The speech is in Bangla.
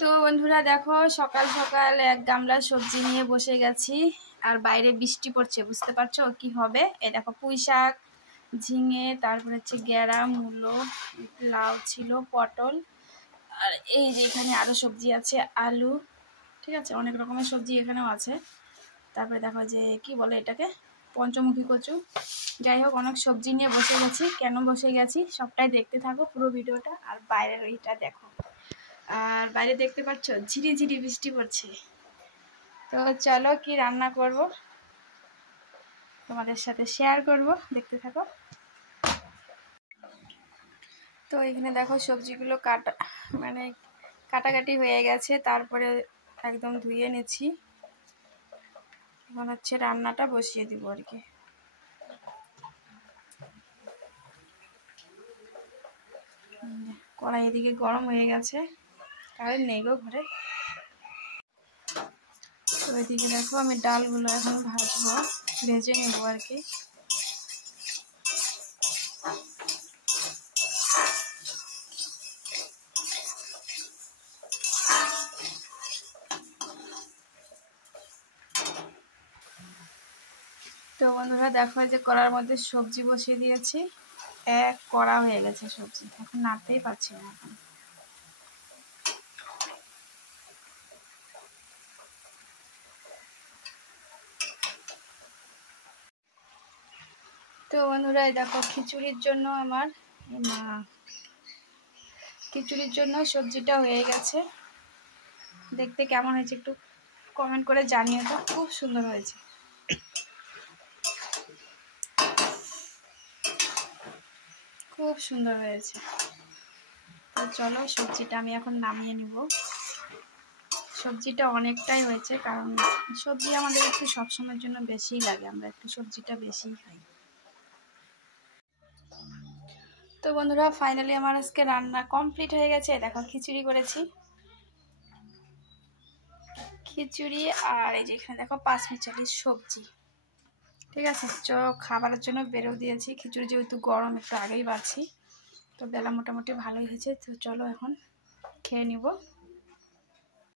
তো বন্ধুরা দেখো সকাল সকাল এক গামলা সবজি নিয়ে বসে গেছি আর বাইরে বৃষ্টি পড়ছে, বুঝতে পারছো কি হবে। এই দেখো পুঁই শাক, ঝিঙে, তারপর হচ্ছে গেরা, মূলো, লাউ ছিল, পটল, আর এই যে এখানে আরো সবজি আছে, আলু, ঠিক আছে, অনেক রকমের সবজি এখানেও আছে। তারপরে দেখো যে কি বলে এটাকে, পঞ্চমুখী কচু। যাই হোক, অনেক সবজি নিয়ে বসে গেছি। কেন বসে গেছি সবটাই দেখতে থাকো পুরো ভিডিওটা। আর বাইরের ওইটা দেখো, আর বাইরে দেখতে পাচ্ছ ঝিরি ঝিরি বৃষ্টি পড়ছে। তো চলো কি রান্না করব তোমাদের সাথে শেয়ার করব, দেখতে থাকো। তো এখানে দেখো সবজিগুলো কাটাকাটি হয়ে গেছে, তারপরে একদম ধুয়ে নিচ্ছি। এখন হচ্ছে রান্নাটা বসিয়ে দিব আর কি। কড়াই এদিকে গরম হয়ে গেছে, কারেন্ট নেই গো ঘরে। তো ওইদিকে দেখো আমি ডালগুলো এখন ভাজবো, ভেজে নেবো আর কি। তো বন্ধুরা দেখো যে কড়ার মধ্যে সবজি বসিয়ে দিয়েছি, এক কড়া হয়ে গেছে সবজি, এখন নাড়তেই পারছি না এখন। তো বন্ধুরা দেখো খিচুড়ির জন্য খিচুড়ির জন্য সবজিটা হয়ে গেছে। দেখতে কেমন হয়েছে একটু কমেন্ট করে জানিয়ে তো, খুব সুন্দর হয়েছে। খুব সুন্দর হয়েছে। তো চলো সবজিটা আমি এখন নামিয়ে নিব। সবজিটা অনেকটাই হয়েছে, কারণ সবজি আমাদের একটু সবসময়ের জন্য বেশিই লাগে, আমরা একটু সবজিটা বেশিই খাই। তো বন্ধুরা ফাইনালি আমার আজকে রান্না কমপ্লিট হয়ে গেছে। দেখো খিচুড়ি করেছি, খিচুড়ি, আর এই যে এখানে দেখো পাঁচমিশালির সবজি। ঠিক আছে, খাবারের জন্য বেরো দিয়েছি। খিচুড়ি যেহেতু গরম, একটু আগেই বাড়ছি, তো বেলা মোটামুটি ভালোই হয়েছে। তো চলো এখন খেয়ে নিব।